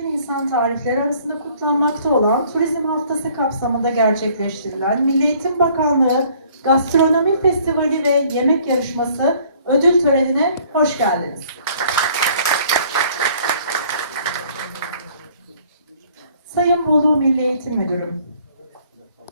2 Nisan tarihleri arasında kutlanmakta olan Turizm Haftası kapsamında gerçekleştirilen Milli Eğitim Bakanlığı Gastronomi Festivali ve Yemek Yarışması ödül törenine hoş geldiniz. Sayın Bolu Milli Eğitim Müdürüm,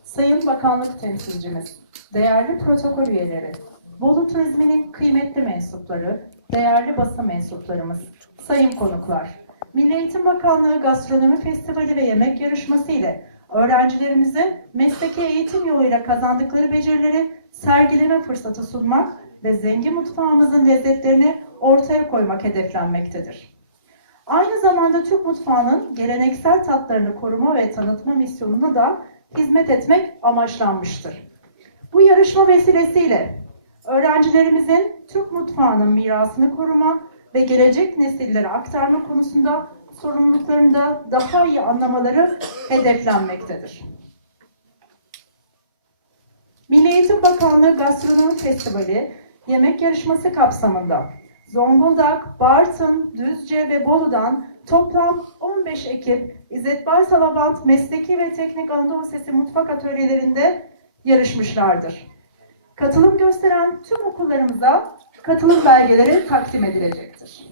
Sayın Bakanlık Temsilcimiz, değerli protokol üyeleri, Bolu Turizmi'nin kıymetli mensupları, değerli basın mensuplarımız, sayın konuklar, Milli Eğitim Bakanlığı Gastronomi Festivali ve Yemek Yarışması ile öğrencilerimize mesleki eğitim yoluyla kazandıkları becerileri sergileme fırsatı sunmak ve zengin mutfağımızın lezzetlerini ortaya koymak hedeflenmektedir. Aynı zamanda Türk mutfağının geleneksel tatlarını koruma ve tanıtma misyonuna da hizmet etmek amaçlanmıştır. Bu yarışma vesilesiyle öğrencilerimizin Türk mutfağının mirasını koruma ve gelecek nesillere aktarma konusunda sorumluluklarını da daha iyi anlamaları hedeflenmektedir. Milli Eğitim Bakanlığı Gastronomi Festivali yemek yarışması kapsamında Zonguldak, Bartın, Düzce ve Bolu'dan toplam 15 ekip İzzet Baysal Abant Mesleki ve Teknik Anadolu Sesi Mutfak Atölyelerinde yarışmışlardır. Katılım gösteren tüm okullarımıza katılım belgeleri takdim edilecektir.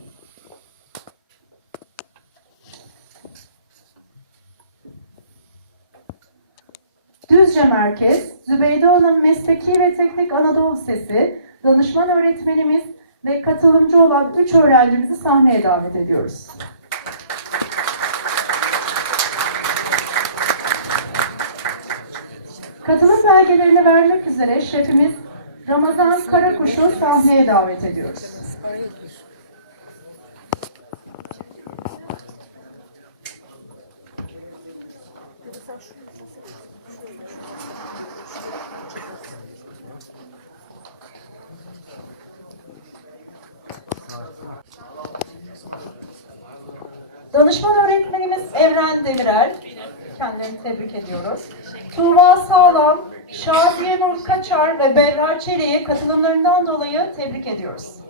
Düzce Merkez, Zübeyde Hanım Mesleki ve Teknik Anadolu Sesi, danışman öğretmenimiz ve katılımcı olan 3 öğrencimizi sahneye davet ediyoruz. Katılım belgelerini vermek üzere şefimiz Ramazan Karakuş'u sahneye davet ediyoruz. Danışman öğretmenimiz Evren Demirel. Kendilerini tebrik ediyoruz. Tuğba Sağlam, Şaziye Nur Kaçar ve Berra Çelik'i katılımlarından dolayı tebrik ediyoruz.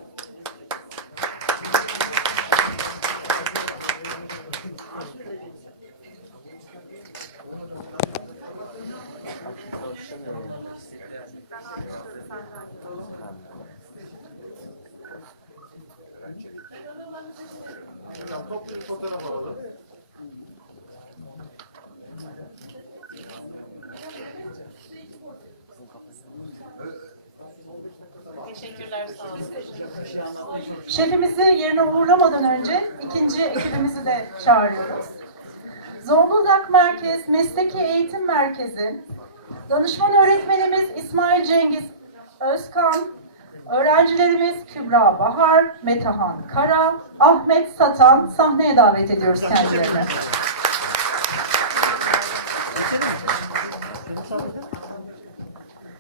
Hocam toplu bir fotoğraf alalım. Teşekkürler, sağ olun. Şefimizi yerine uğurlamadan önce ikinci ekibimizi de çağırıyoruz. Zonguldak Merkez Mesleki Eğitim Merkezi, danışman öğretmenimiz İsmail Cengiz Özkan, öğrencilerimiz Kübra Bahar, Metehan Kara, Ahmet Satan sahneye davet ediyoruz kendilerini.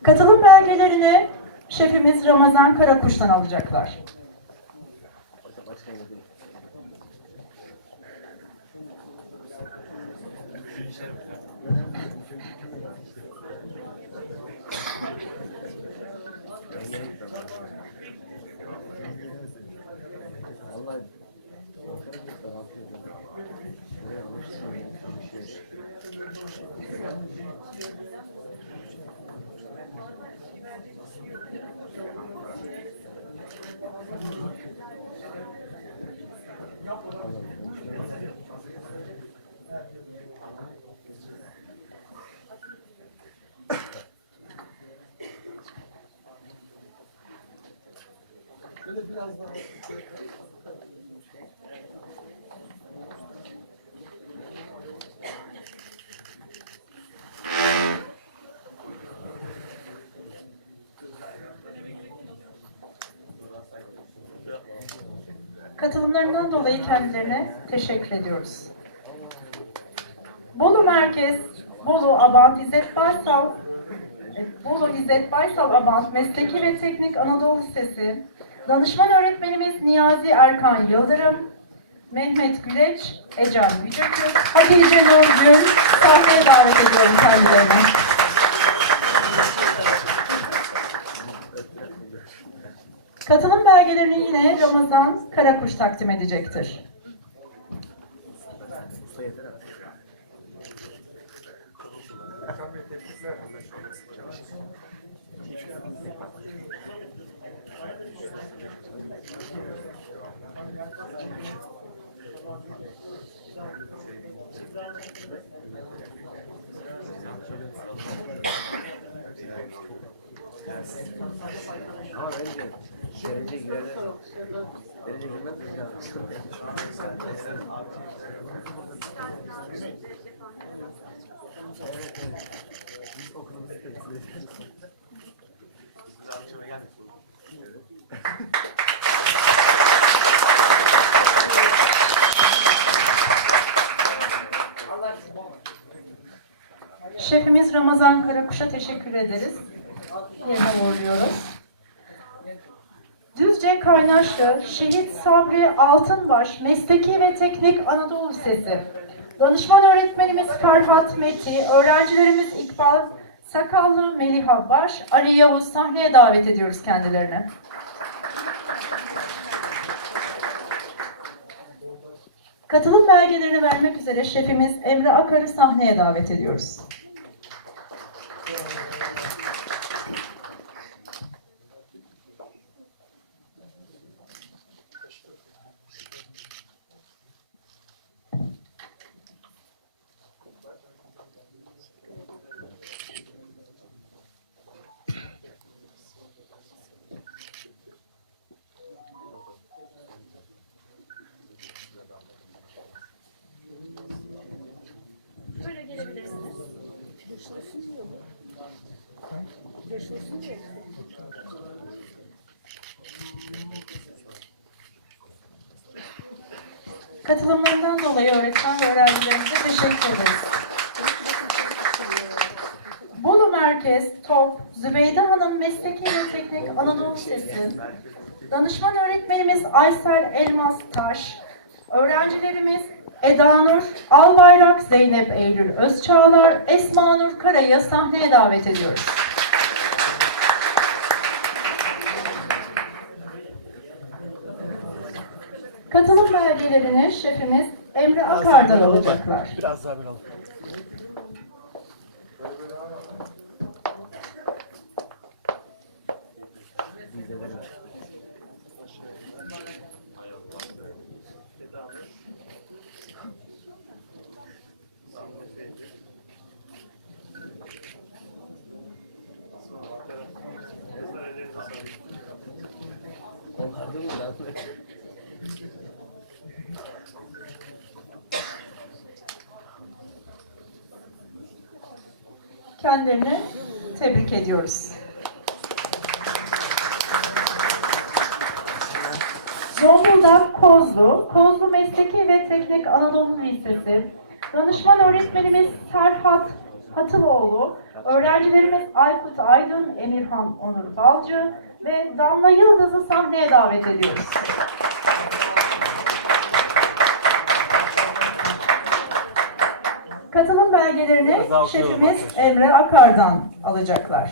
Katılım belgelerini şefimiz Ramazan Karakuş'tan alacaklar. Katılımlarından dolayı kendilerine teşekkür ediyoruz. Bolu Merkez, Bolu Abant İzzet Baysal, Bolu İzzet Baysal Abant Mesleki ve Teknik Anadolu Lisesi, danışman öğretmenimiz Niyazi Erkan Yıldırım, Mehmet Güleç, Ecan Yücekül, Hatice Nur Gül sahneye davet ediyorum kendilerini. Katılım belgelerini yine Ramazan Karakuş takdim edecektir. Ama bence derece girene derece girmez rüzgar. evet evet. Biz okulumuzu temsil ediyoruz. Şefimiz Ramazan Karakuş'a teşekkür ederiz. Yerine uğurluyoruz. Düzce Kaynaşlı Şehit Sabri Altınbaş Mesleki ve Teknik Anadolu Lisesi. Danışman öğretmenimiz Ferhat Meti, öğrencilerimiz İkbal Sakallı, Meliha Baş, Ali Yavuz sahneye davet ediyoruz kendilerini. Katılım belgelerini vermek üzere şefimiz Emre Akar'ı sahneye davet ediyoruz. Katılımlarından dolayı öğretmen ve öğrencilerimize teşekkür ederiz. Bolu Merkez, TOP, Zübeyde Hanım Mesleki ve Teknik Anadolu Lisesi, danışman öğretmenimiz Aysel Elmas Taş, öğrencilerimiz Eda Nur Albayrak, Zeynep Eylül Özçağlar, Esma Nur Kara'yı sahneye davet ediyoruz. Katılım belgelerini şefimiz Emre Akar'dan alacaklar. Biraz daha bir alalım. Kendilerini tebrik ediyoruz. Zonguldak Kozlu, Kozlu Mesleki ve Teknik Anadolu Lisesi, danışman öğretmenimiz Serhat Hatıloğlu, öğrencilerimiz Aykut Aydın, Emirhan Onur Balcı ve Damla Yıldız'ı sahneye davet ediyoruz. Katılım belgelerini şefimiz Emre Akar'dan alacaklar.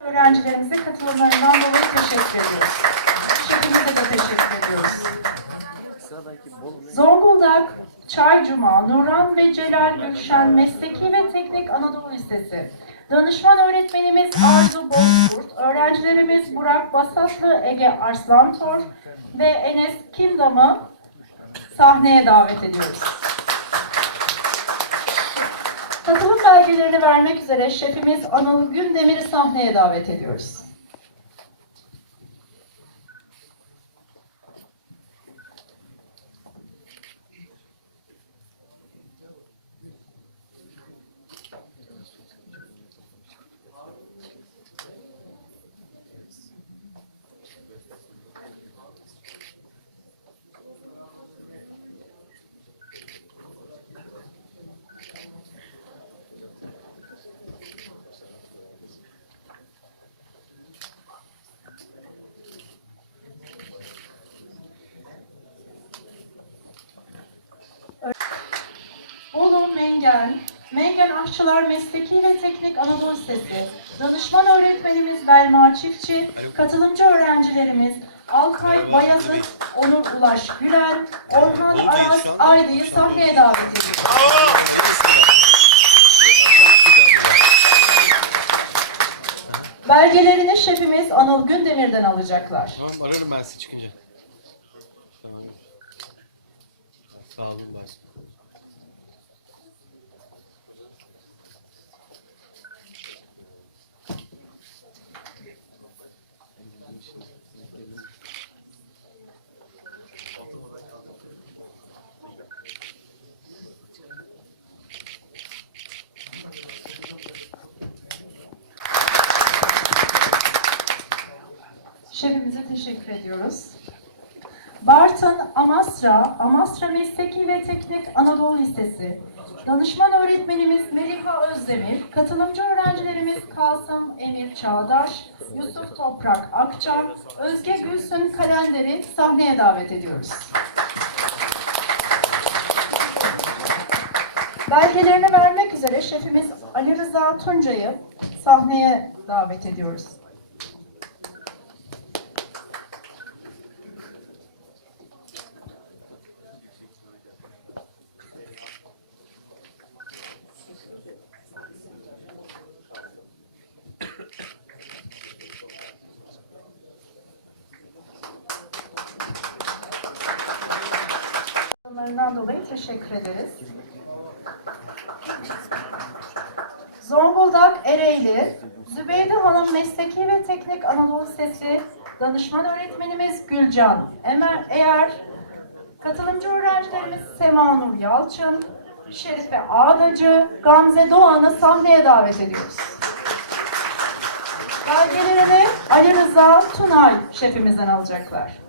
Öğrencilerimize katılımlarından dolayı teşekkür ediyoruz. Zonguldak, Çaycuma, Nuran ve Celal Gülşen Mesleki ve Teknik Anadolu Lisesi. Danışman öğretmenimiz Arzu Bozkurt, öğrencilerimiz Burak Basatlı, Ege Arslantor ve Enes Kindam'ı sahneye davet ediyoruz. Katılım belgelerini vermek üzere şefimiz Anıl Gündemir'i sahneye davet ediyoruz. Mengen, Mengen Aşçılar Mesleki ve Teknik Anadolu Lisesi, danışman öğretmenimiz Belma Çiftçi, katılımcı öğrencilerimiz Alkay Bayazıt, Onur Ulaş Gülen, Orhan Aras Aydı'yı sahneye davet ediyoruz. Belgelerini şefimiz Anıl Gündemir'den alacaklar. Tamam ararım ben sizi çıkınca. Tamam. Sağ olun başkanım. Şefimize teşekkür ediyoruz. Bartın Amasra, Amasra Mesleki ve Teknik Anadolu Lisesi. Danışman öğretmenimiz Meliha Özdemir, katılımcı öğrencilerimiz Kasım Emir Çağdaş, Yusuf Toprak Akçam, Özge Gülsün Kalender'i sahneye davet ediyoruz. Belgelerini vermek üzere şefimiz Ali Rıza Tuncay'ı sahneye davet ediyoruz. Onlarından dolayı teşekkür ederiz. Zonguldak Ereğli, Zübeyde Hanım Mesleki ve Teknik Anadolu Lisesi danışman öğretmenimiz Gülcan Emer Eğer, katılımcı öğrencilerimiz Sema Nur Yalçın, Şerife Ağdacı, Gamze Doğan'ı sahneye davet ediyoruz. Belgelerini Ali Rıza Tunay şefimizden alacaklar.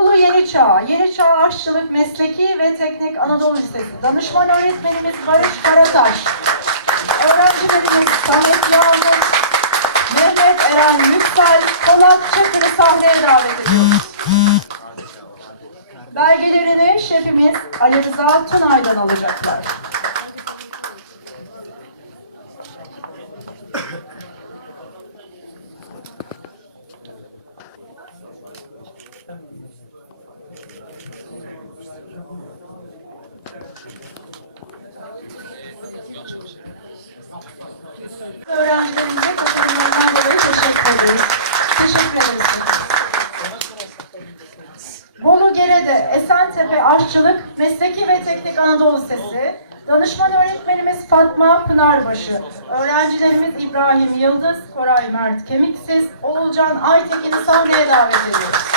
Bolu Yeni Çağ, Yeni Çağ Aşçılık Mesleki ve Teknik Anadolu Lisesi. Danışman öğretmenimiz Barış Karataş. Öğrencilerimiz Samet Yağmur, Mehmet Eren Yüksel, Polat Çakır'ı sahneye davet ediyoruz. Belgelerini şefimiz Ali Rıza Tunay'dan alacaklar. Öğrencilerimize katılımlarından dolayı teşekkür ederiz. Teşekkür ederiz. Bolu Gere'de Esentepe Aşçılık Mesleki ve Teknik Anadolu Lisesi. Danışman öğretmenimiz Fatma Pınarbaşı. Öğrencilerimiz İbrahim Yıldız, Koray Mert Kemiksiz, Oğulcan Aytekin'i sahneye davet ediyoruz.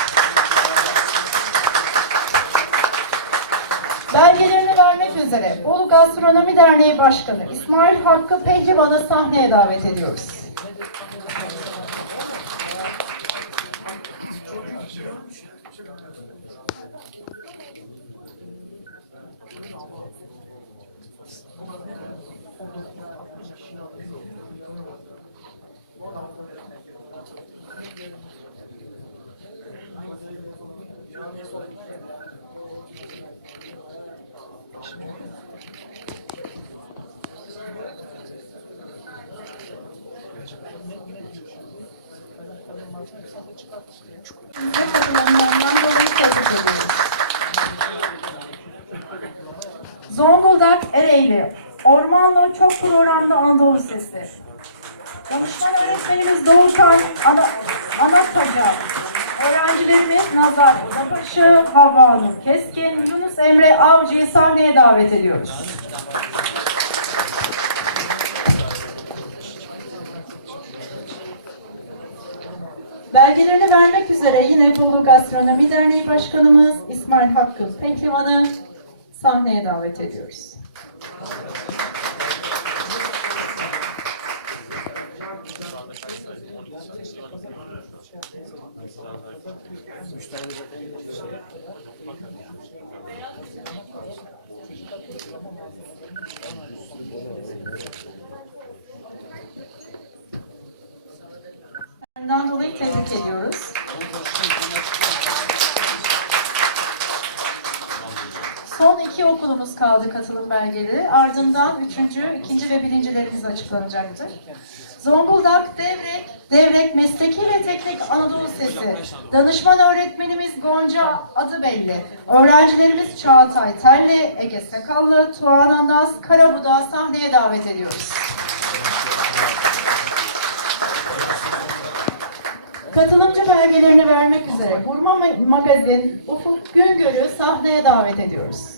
Belgelerini vermek üzere Bolu Gastronomi Derneği Başkanı İsmail Hakkı Pehlivan'ı sahneye davet ediyoruz. Size katılımlarından dolayı tebrik ediyoruz. Zonguldak Ereğli, Ormanlı Çok Programlı Anadolu Lisesi. Danışman öğretmenimiz Doğukan Ana, Anataca. Öğrencilerimiz Nazar Odabaşı, Havva Nur Keskin, Yunus Emre Avcı'yı sahneye davet ediyoruz. Belgelerini vermek üzere yine Bolu Gastronomi Derneği Başkanımız İsmail Hakkı Pehlivan'ı sahneye davet ediyoruz. tane zaten. Bundan dolayı tebrik ediyoruz. İki okulumuz kaldı katılım belgeleri. Ardından üçüncü, ikinci ve birincilerimiz açıklanacaktır. Zonguldak Devrek, Devrek Mesleki ve Teknik Anadolu Sesi. Danışman öğretmenimiz Gonca adı belli. Öğrencilerimiz Çağatay Telli, Ege Sakallı, Tuğan Anlas, Karabudağ sahneye davet ediyoruz. Katılımcı belgelerini vermek üzere Burma Ma- Magazin Ufuk Güngör'ü sahneye davet ediyoruz.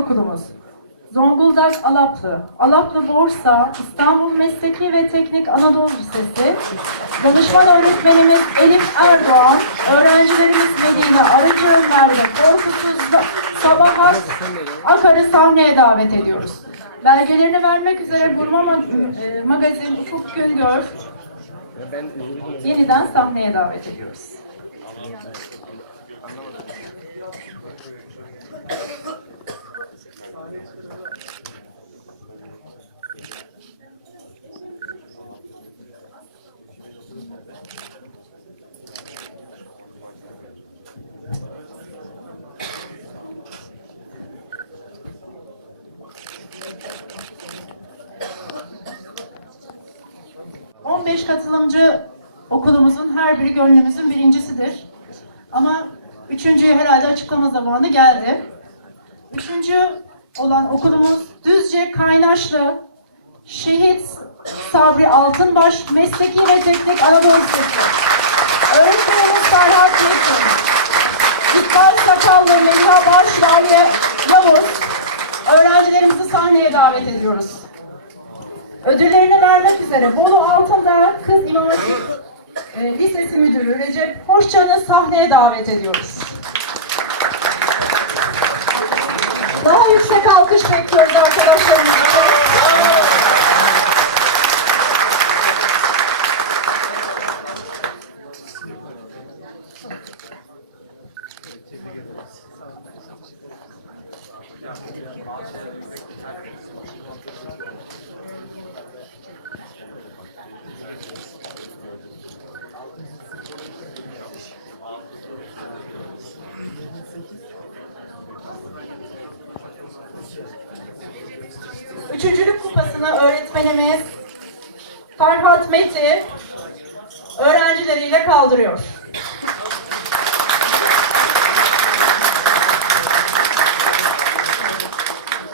Okulumuz. Zonguldak Alaplı, Alaplı Borsa, İstanbul Mesleki ve Teknik Anadolu Lisesi, danışman öğretmenimiz Elif Erdoğan, öğrencilerimiz Medine Arıcı, Merve Korkusuz, Sabahat Akar'ı sahneye davet ediyoruz. Belgelerini vermek üzere Burma Ma- e, Magazin Ufuk Güngör yeniden sahneye davet ediyoruz. 75 katılımcı okulumuzun her biri gönlümüzün birincisidir. Ama üçüncüye herhalde açıklama zamanı geldi. Üçüncü olan okulumuz Düzce Kaynaşlı Şehit Sabri Altınbaş Mesleki ve Teknik Anadolu Lisesi. Öğretmenimiz Serhat Metin. İkbal Sakallı, Meliha Baş, Yavuz. Öğrencilerimizi sahneye davet ediyoruz. Ödüllerini vermek üzere Bolu Altındağ Kız İmam Hatip e, Lisesi Müdürü Recep Hoşcan'ı sahneye davet ediyoruz. Daha yüksek alkış bekliyoruz arkadaşlarımızdan.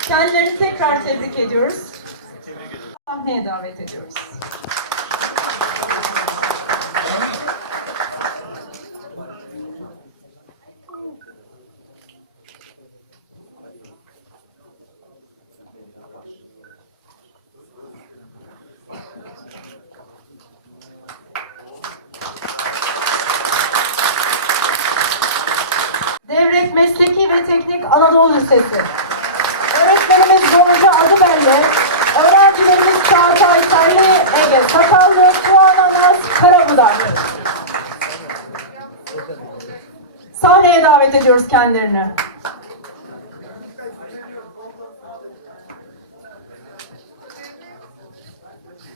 Kendilerini tekrar tebrik ediyoruz. Sahneye davet ediyoruz. Devrek Mesleki ve Teknik Anadolu Lisesi. Öğretmenimiz Gonca Adıbelli, öğrencilerimiz Çağatay Terli, Ege Sakallı, Tuğan Anas, Karabudak. Sahneye davet kendilerini.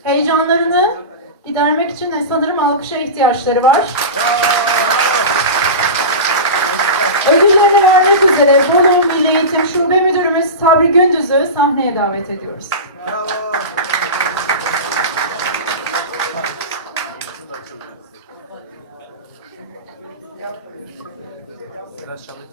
Heyecanlarını gidermek için sanırım alkışa ihtiyaçları var. Ödüllerini vermek üzere Bolu Milli Eğitim Şube Müdürümüz Sabri Gündüz'ü sahneye davet ediyoruz. Biraz çalıyordum.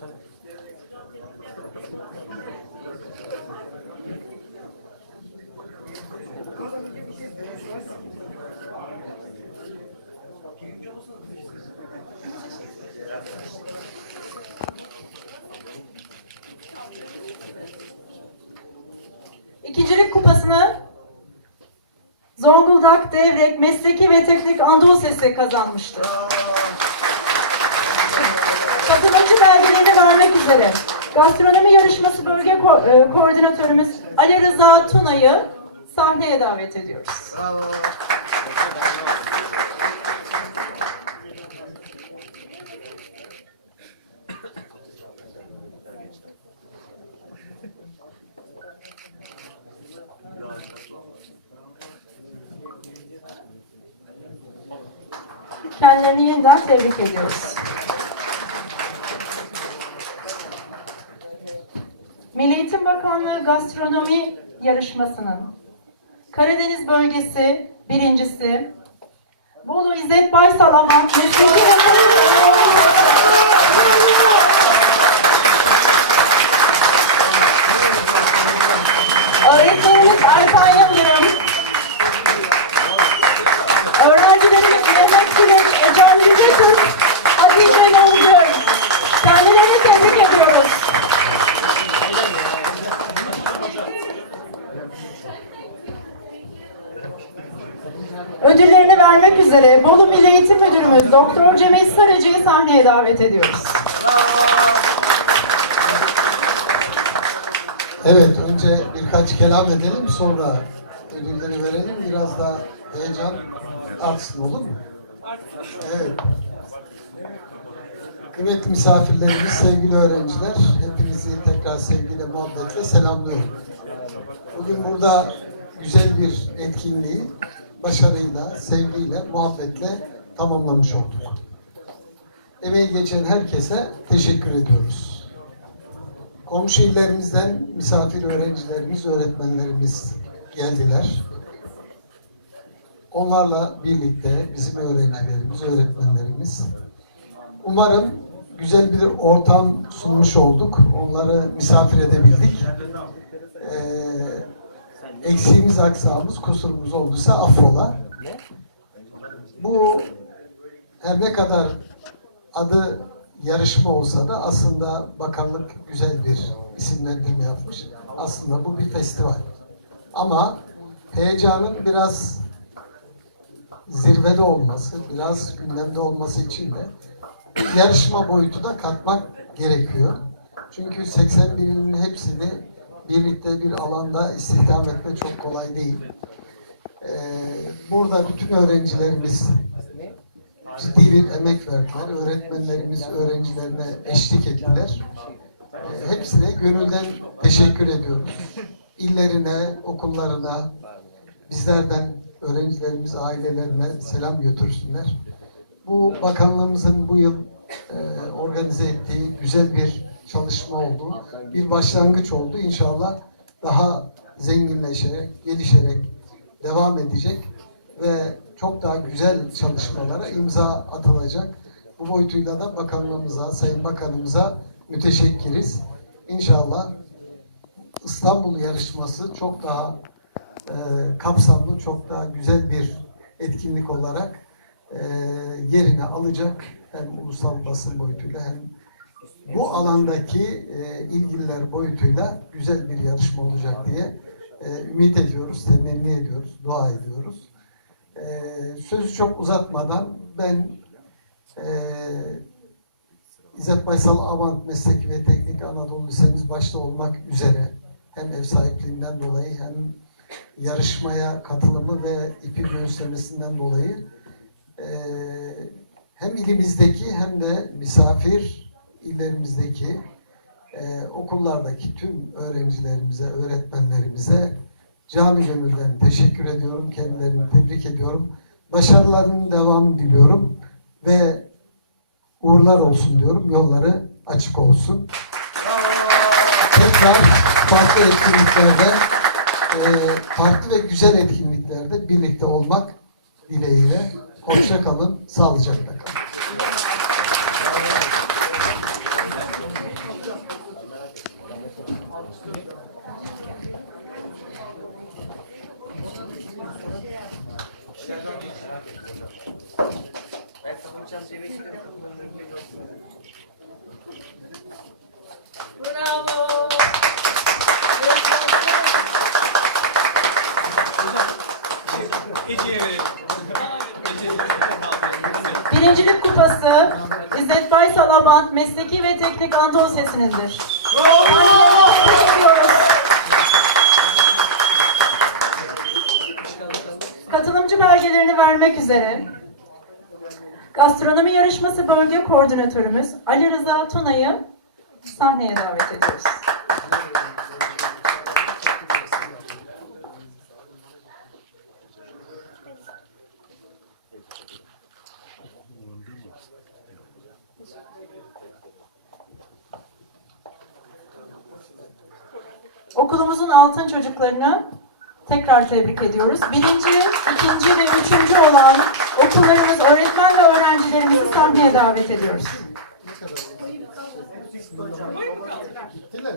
Kupası'nı Zonguldak Devrek Mesleki ve Sesi kazanmıştır. Katılımcı belgelerini vermek üzere gastronomi yarışması bölge ko- e, koordinatörümüz Ali Rıza Tuna'yı sahneye davet ediyoruz. Kendilerini yeniden tebrik ediyoruz. Milli Eğitim Bakanlığı Gastronomi Yarışması'nın Karadeniz Bölgesi birincisi Bolu İzzet Baysal Avant Mesleki ve Doktor Cemil Sarıcı'yı sahneye davet ediyoruz. Evet, önce birkaç kelam edelim, sonra ödülleri verelim. Biraz da heyecan artsın, olur mu? Evet. Kıymetli misafirlerimiz, sevgili öğrenciler, hepinizi tekrar sevgiyle, muhabbetle selamlıyorum. Bugün burada güzel bir etkinliği başarıyla, sevgiyle, muhabbetle tamamlamış olduk. Emeği geçen herkese teşekkür ediyoruz. Komşu illerimizden misafir öğrencilerimiz, öğretmenlerimiz geldiler. Onlarla birlikte bizim öğrencilerimiz, öğretmenlerimiz. Umarım güzel bir ortam sunmuş olduk. Onları misafir edebildik. Ee, eksiğimiz, aksağımız, kusurumuz olduysa affola. Bu her ne kadar adı yarışma olsa da aslında bakanlık güzel bir isimlendirme yapmış. Aslında bu bir festival. Ama heyecanın biraz zirvede olması, biraz gündemde olması için de yarışma boyutu da katmak gerekiyor. Çünkü 81 ilin hepsini birlikte bir alanda istihdam etme çok kolay değil. Ee, burada bütün öğrencilerimiz ciddi bir emek verdiler. Öğretmenlerimiz öğrencilerine eşlik ettiler. Ee, Hepsine gönülden teşekkür ediyoruz. İllerine, okullarına, bizlerden öğrencilerimiz ailelerine selam götürsünler. Bu bakanlığımızın bu yıl e, organize ettiği güzel bir çalışma oldu. Bir başlangıç oldu. İnşallah daha zenginleşerek, gelişerek devam edecek ve çok daha güzel çalışmalara imza atılacak. Bu boyutuyla da bakanlığımıza, Sayın Bakanımıza müteşekkiriz. İnşallah İstanbul yarışması çok daha e, kapsamlı, çok daha güzel bir etkinlik olarak e, yerini alacak. Hem ulusal basın boyutuyla hem bu alandaki e, ilgililer boyutuyla güzel bir yarışma olacak diye e, ümit ediyoruz, temenni ediyoruz, dua ediyoruz. E, sözü çok uzatmadan ben e, İzzet Baysal Avant Mesleki ve Teknik Anadolu Lisemiz başta olmak üzere hem ev sahipliğinden dolayı hem yarışmaya katılımı ve ipi göğüslemesinden dolayı e, hem ilimizdeki hem de misafir illerimizdeki e, okullardaki tüm öğrencilerimize, öğretmenlerimize canı gönülden teşekkür ediyorum. Kendilerini tebrik ediyorum. Başarılarının devamını diliyorum ve uğurlar olsun diyorum. Yolları açık olsun. Tekrar farklı etkinliklerde, e, farklı ve güzel etkinliklerde birlikte olmak dileğiyle. Hoşça kalın, sağlıcakla kalın. Ediyoruz. Katılımcı belgelerini vermek üzere Gastronomi Yarışması Bölge Koordinatörümüz Ali Rıza Tuna'yı sahneye davet ediyoruz. Okulumuzun altın çocuklarını tekrar tebrik ediyoruz. Birinci, ikinci ve üçüncü olan okullarımız, öğretmen ve öğrencilerimizi sahneye davet ediyoruz. Tamam gittiler.